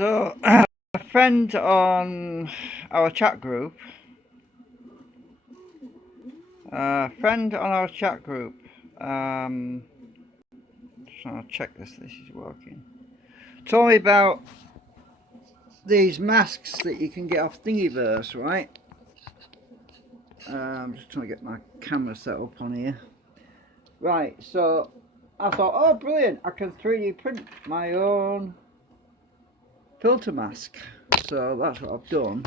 So, a friend on our chat group, um, just trying to check this is working, told me about these masks that you can get off Thingiverse, right? I'm just trying to get my camera set up on here. Right, so I thought, oh brilliant, I can 3D print my own filter mask. So that's what I've done.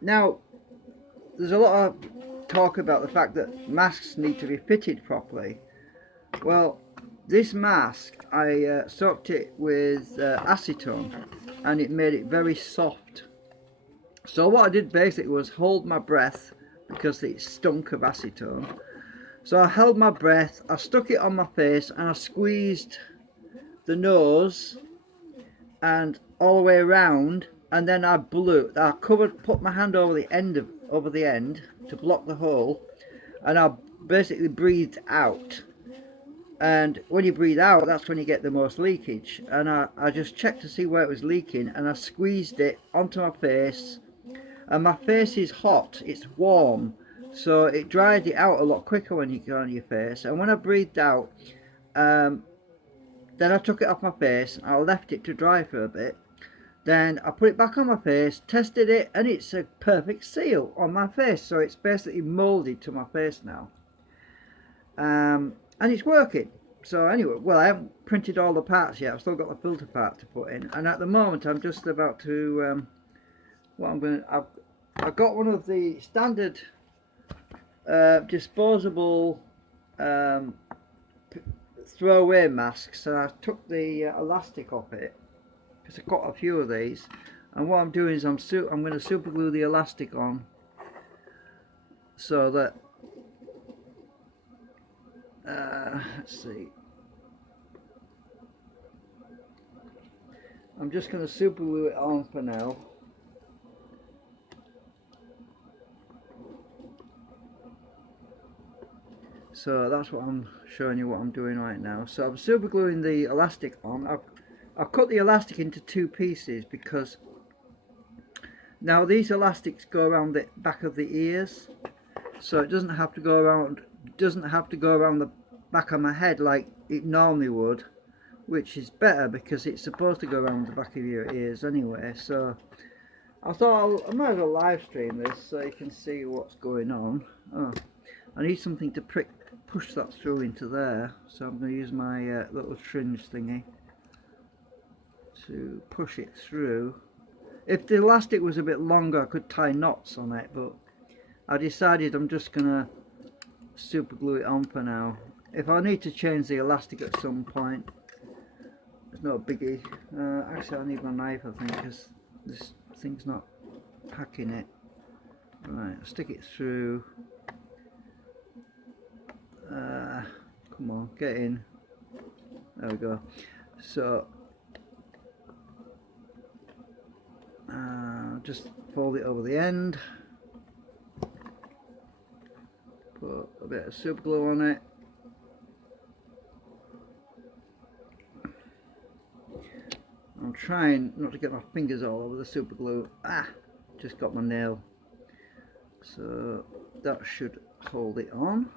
Now, there's a lot of talk about the fact that masks need to be fitted properly. Well, this mask, I soaked it with acetone and it made it very soft. So what I did basically was hold my breath because it stunk of acetone. So I held my breath, I stuck it on my face and I squeezed the nose and all the way around, and then I blew. I put my hand over the end to block the hole, and I basically breathed out. And when you breathe out, that's when you get the most leakage. And I just checked to see where it was leaking, and I squeezed it onto my face. And my face is hot, it's warm, so it dried it out a lot quicker when you go on your face. And when I breathed out, then I took it off my face, I left it to dry for a bit. Then I put it back on my face, tested it, and it's a perfect seal on my face. So it's basically moulded to my face now. And it's working. So anyway, well, I haven't printed all the parts yet. I've still got the filter part to put in. And at the moment, I'm just about to, I've got one of the standard disposable throwaway masks, and I took the elastic off it. I've got a few of these, and what I'm doing is I'm going to super glue the elastic on so that let's see, I'm just going to super glue it on for now. So that's what I'm showing you what I'm doing right now. So I'm super gluing the elastic on. I've cut the elastic into two pieces because now these elastics go around the back of the ears, so it doesn't have to go around the back of my head like it normally would, which is better because it's supposed to go around the back of your ears anyway. So I thought I might as well live stream this so you can see what's going on. Oh, I need something to push that through into there, so I'm going to use my little syringe thingy to push it through. If the elastic was a bit longer I could tie knots on it, but I decided I'm just going to super glue it on for now. If I need to change the elastic at some point, it's not a biggie. Actually I need my knife I think, because this thing's not packing it. Right, I'll stick it through. Come on, get in. There we go. So just fold it over the end, put a bit of super glue on it, I'm trying not to get my fingers all over the super glue. Just got my nail, so that should hold it on.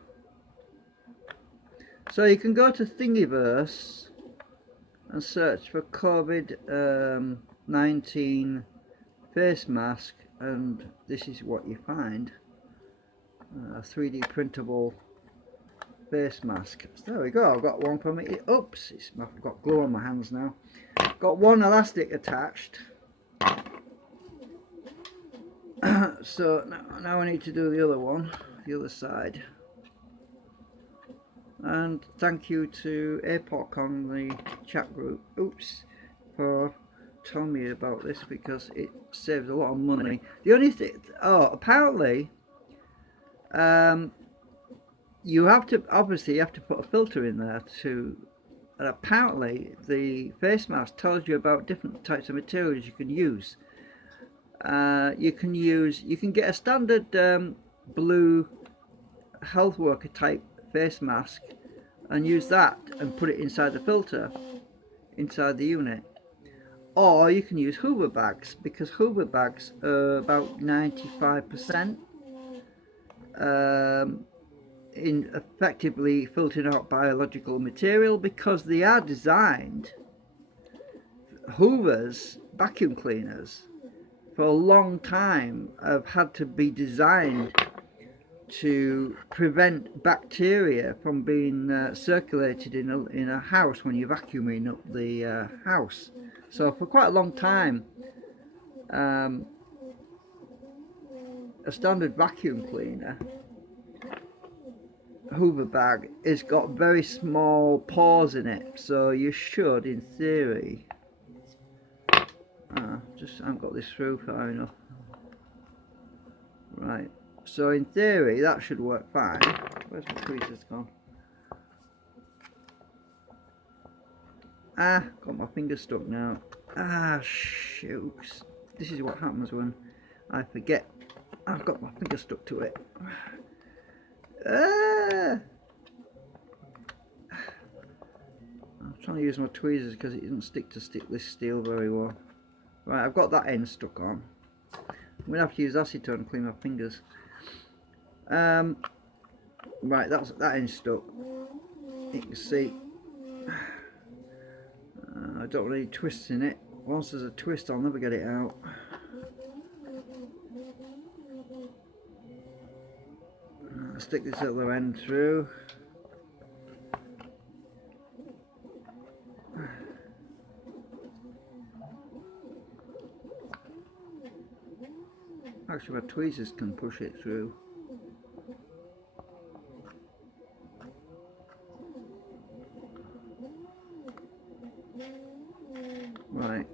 So you can go to Thingiverse and search for COVID-19 face mask, and this is what you find: a 3D printable face mask. So there we go, I've got one from it. Oops, I've got glue on my hands now. Got one elastic attached. So now I need to do the other one, the other side. And thank you to APOC on the chat group, for telling me about this, because it saves a lot of money. The only thing, apparently you have to put a filter in there and apparently the face mask tells you about different types of materials you can use. You can get a standard blue health worker type face mask and use that and put it inside the filter, inside the unit. or you can use Hoover bags, because Hoover bags are about 95% in effectively filtering out biological material, because they are designed, Hoovers, vacuum cleaners, for a long time have had to be designed to prevent bacteria from being circulated in a house when you're vacuuming up the house. So for quite a long time, a standard vacuum cleaner Hoover bag has got very small pores in it, so you should, in theory, just I haven't got this through far enough. Right, so in theory that should work fine. Where's my tweezers gone? Ah, got my finger stuck now. Ah, shooks. This is what happens when I forget I've got my finger stuck to it. Ah! I'm trying to use my tweezers because it doesn't stick to this steel very well. Right, I've got that end stuck on. I'm going to have to use acetone to clean my fingers. Right, that end stuck. You can see I don't want any twists in it. Once there's a twist, I'll never get it out. I'll stick this other end through. Actually, my tweezers can push it through. Right.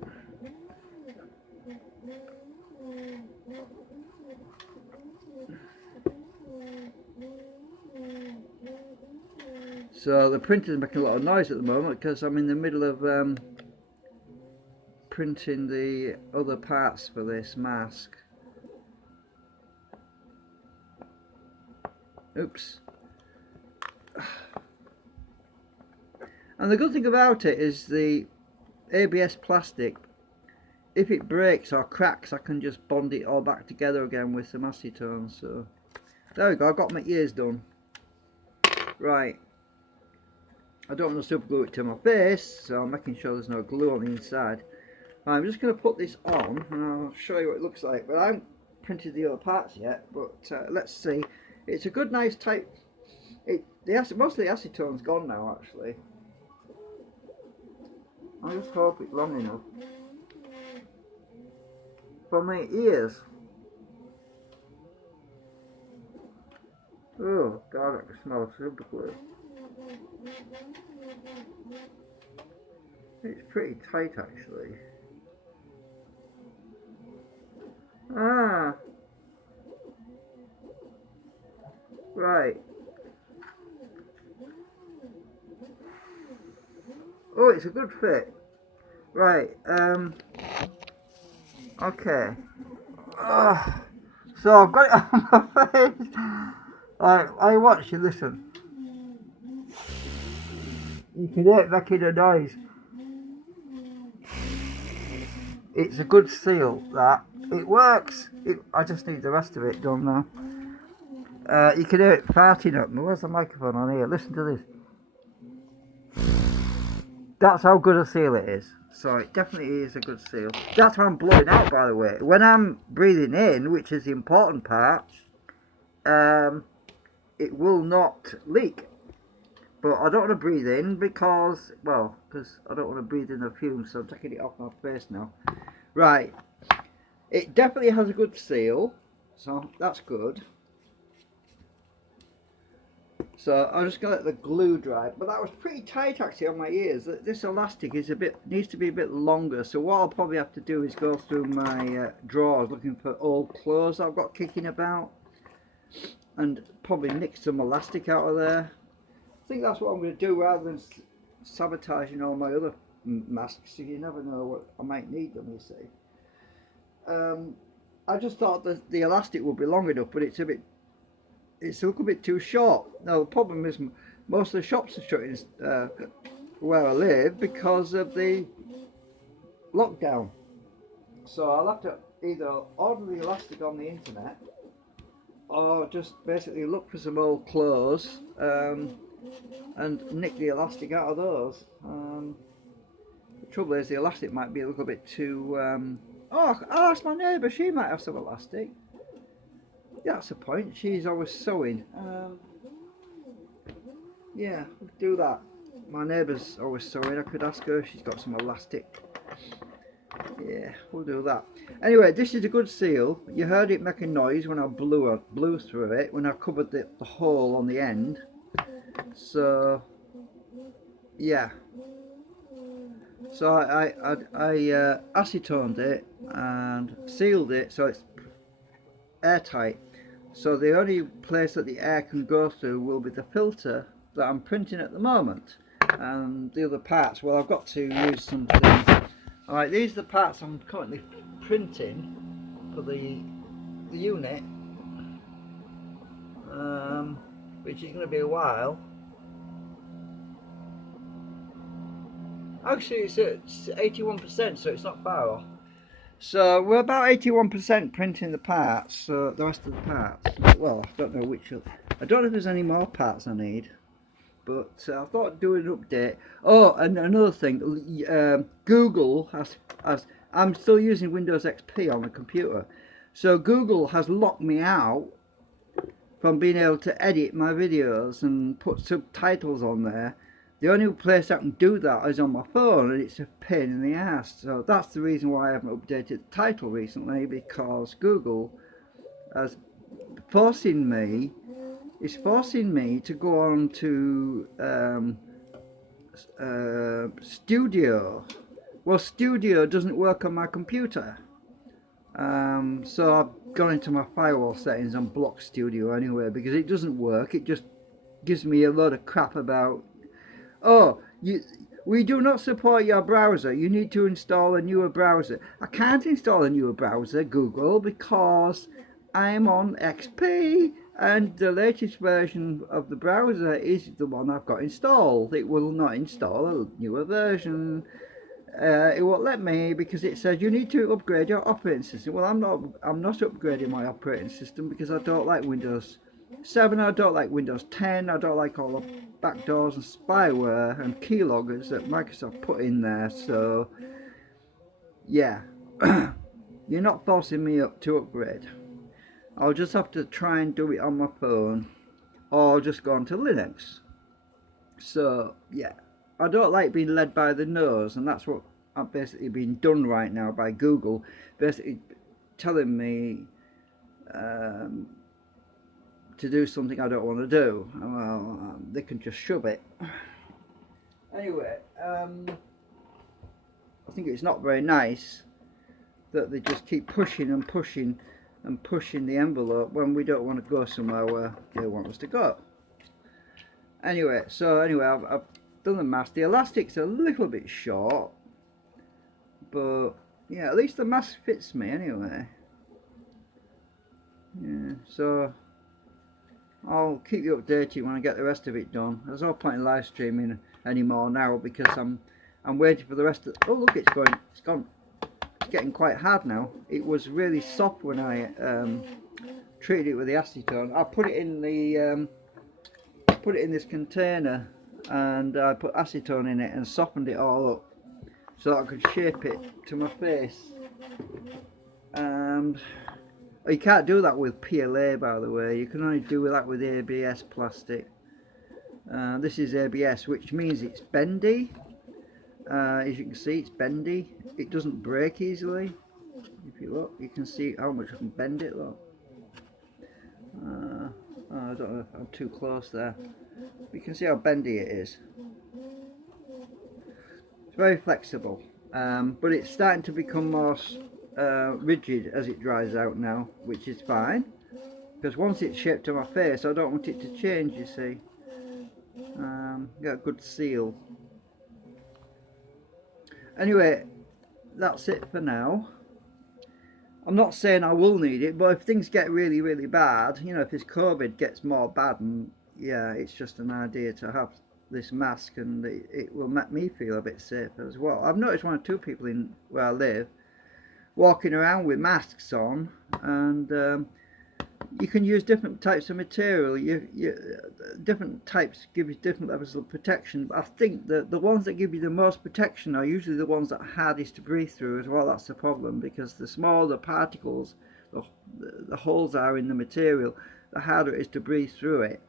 So the printer's making a lot of noise at the moment because I'm in the middle of printing the other parts for this mask. Oops. And the good thing about it is the ABS plastic, if it breaks or cracks, I can just bond it all back together again with some acetone. So there we go, I've got my ears done. Right, I don't want to super glue it to my face, so I'm making sure there's no glue on the inside. I'm just going to put this on and I'll show you what it looks like, but I haven't printed the other parts yet. But let's see. It's a good nice type. Most of the acetone's gone now actually. I just hope it's long enough for my ears. Oh god, I can smell super glue. It's pretty tight actually. Ah, right. Oh, it's a good fit. Right, okay. So I've got it on my face. I watch you, listen. You can hear it making a noise. It's a good seal, that. It works. I just need the rest of it done now. You can hear it farting at me. Where's the microphone on here? Listen to this. That's how good a seal it is. So it definitely is a good seal. That's what I'm blowing out, by the way. When I'm breathing in, which is the important part, it will not leak. But I don't want to breathe in because I don't want to breathe in the fumes, so I'm taking it off my face now. Right. It definitely has a good seal, so that's good. So I'm just going to let the glue dry, but that was pretty tight actually on my ears. This elastic is needs to be a bit longer, so what I'll probably have to do is go through my drawers looking for old clothes I've got kicking about and probably nick some elastic out of there. I think that's what I'm going to do rather than sabotaging all my other masks. So you never know what I might need them, you see. I just thought that the elastic would be long enough, but it's a little bit too short. Now the problem is most of the shops are shutting where I live because of the lockdown. So I'll have to either order the elastic on the internet or just basically look for some old clothes and nick the elastic out of those. The trouble is the elastic might be a little bit too... oh, I'll ask my neighbour, she might have some elastic. Yeah, that's the point, she's always sewing. Yeah, do that. My neighbour's always sewing, I could ask her if she's got some elastic. Yeah, we'll do that. Anyway, this is a good seal. You heard it make a noise when I blew through it, when I covered the hole on the end. So, yeah. So I acetoned it and sealed it so it's airtight. So the only place that the air can go through will be the filter that I'm printing at the moment. And the other parts, well, I've got to use something. Alright, these are the parts I'm currently printing for the unit, which is going to be a while. Actually, it's at 81%, so it's not far off. So we're about 81% printing the parts, so the rest of the parts. Well, I don't know which. I don't know if there's any more parts I need, but I thought I'd do an update. Oh, and another thing, Google has. I'm still using Windows XP on the computer, so Google has locked me out from being able to edit my videos and put subtitles on there. The only place I can do that is on my phone, and it's a pain in the ass. So that's the reason why I haven't updated the title recently, because Google is forcing me to go on to Studio. Well, Studio doesn't work on my computer. So I've gone into my firewall settings and blocked Studio anyway, because it doesn't work. It just gives me a load of crap about, oh, we do not support your browser, you need to install a newer browser. I can't install a newer browser, Google, because I'm on XP and the latest version of the browser is the one I've got installed. It will not install a newer version. It won't let me because it says you need to upgrade your operating system. Well, I'm not upgrading my operating system because I don't like Windows 7, I don't like Windows 10, I don't like all the backdoors and spyware and keyloggers that Microsoft put in there. So yeah, you're not forcing me up to upgrade. I'll just have to try and do it on my phone, or just go on to Linux. So yeah, I don't like being led by the nose, and that's what I've basically been done right now by Google, basically telling me to do something I don't want to do. Well, they can just shove it. Anyway, I think it's not very nice that they just keep pushing and pushing and pushing the envelope when we don't want to go somewhere where they want us to go. Anyway, I've done the mask. The elastic's a little bit short, but yeah, at least the mask fits me anyway. Yeah, so I'll keep you updated when I get the rest of it done. There's no point in live streaming anymore now because I'm waiting for the rest of. Oh look, it's gone. It's getting quite hard now. It was really soft when I treated it with the acetone. I put it in this container and I put acetone in it and softened it all up so that I could shape it to my face. And you can't do that with PLA, by the way. You can only do that with ABS plastic. This is ABS, which means it's bendy. As you can see, it's bendy. It doesn't break easily. If you look, you can see how much I can bend it. Look. I don't know if I'm too close there. You can see how bendy it is. It's very flexible, but it's starting to become more rigid as it dries out now, which is fine, because once it's shaped to my face I don't want it to change, you see. Got a good seal. Anyway, that's it for now. I'm not saying I will need it, but if things get really, really bad, you know, if this COVID gets more bad, and yeah, it's just an idea to have this mask, and it will make me feel a bit safer as well. I've noticed one or two people in where I live walking around with masks on, and you can use different types of material. Different types give you different levels of protection. But I think that the ones that give you the most protection are usually the ones that are hardest to breathe through as well. That's the problem, because the smaller the particles, the holes are in the material, the harder it is to breathe through it.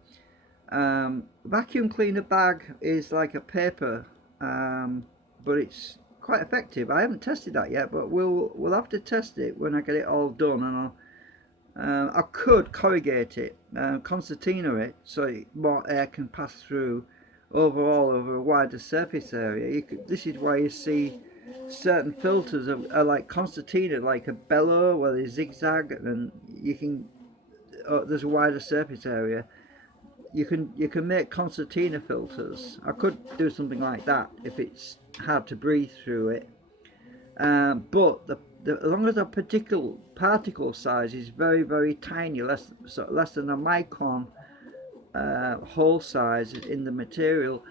Vacuum cleaner bag is like a paper, but it's quite effective. I haven't tested that yet, but we'll have to test it when I get it all done, and I could corrugate it, concertina it, so more air can pass through overall over a wider surface area. This is why you see certain filters are like concertina, like a bellow where they zigzag, and you can there's a wider surface area. You can make concertina filters. I could do something like that if it's hard to breathe through it. But as long as the particle size is very, very tiny, less than a micron hole size in the material,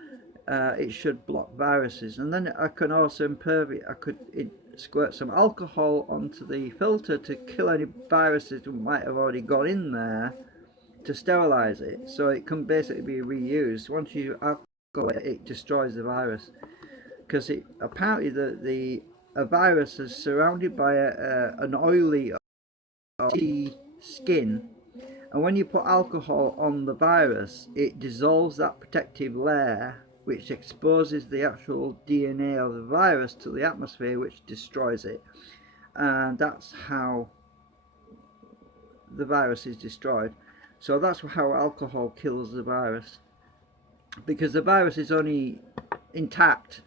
it should block viruses. And then I can also I could squirt some alcohol onto the filter to kill any viruses that might have already got in there, to sterilize it, so it can basically be reused. Once you alcohol it destroys the virus, because apparently a virus is surrounded by an oily skin, and when you put alcohol on the virus, it dissolves that protective layer, which exposes the actual DNA of the virus to the atmosphere, which destroys it. And that's how the virus is destroyed. So that's how alcohol kills the virus, because the virus is only intact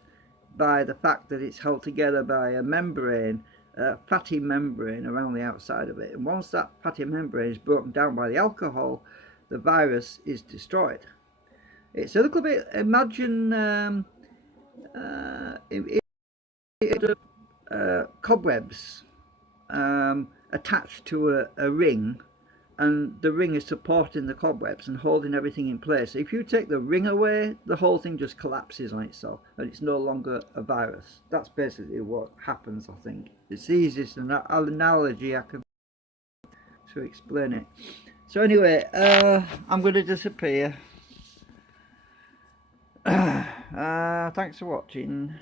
by the fact that it's held together by a membrane, a fatty membrane around the outside of it. And once that fatty membrane is broken down by the alcohol, the virus is destroyed. It's a little bit, imagine cobwebs attached to a ring, and the ring is supporting the cobwebs and holding everything in place. If you take the ring away, the whole thing just collapses on itself, and it's no longer a virus. That's basically what happens, I think. It's the easiest analogy I can to explain it. So anyway, I'm going to disappear. Thanks for watching.